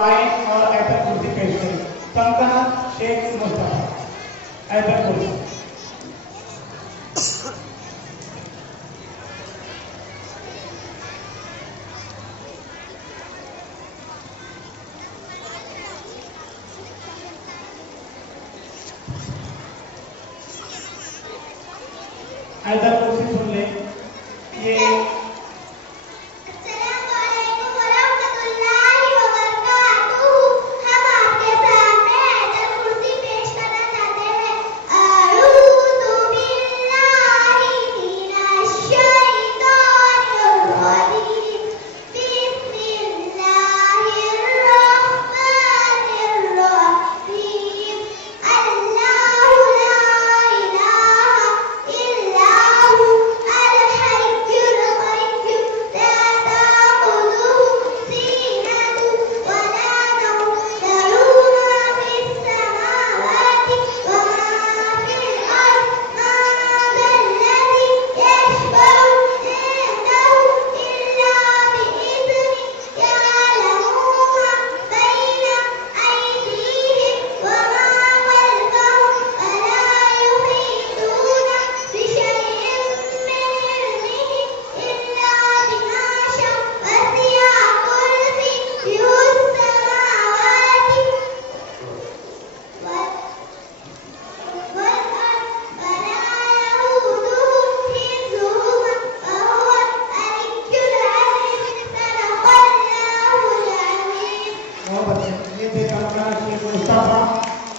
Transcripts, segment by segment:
आइन और आयतल कुर्सी पेश करें। सल्तनत शेख मुस्तफा आयतल कुर्सी। आयतल कुर्सी सुन ले। ये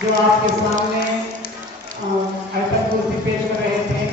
जो आपके सामने आयतल कुर्सी पेश कर रहे थे।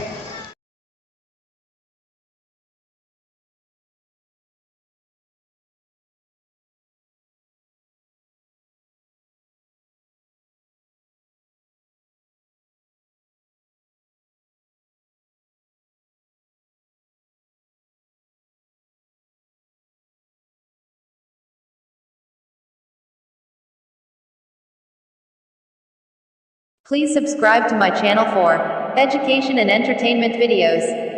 Please subscribe to my channel for education and entertainment videos.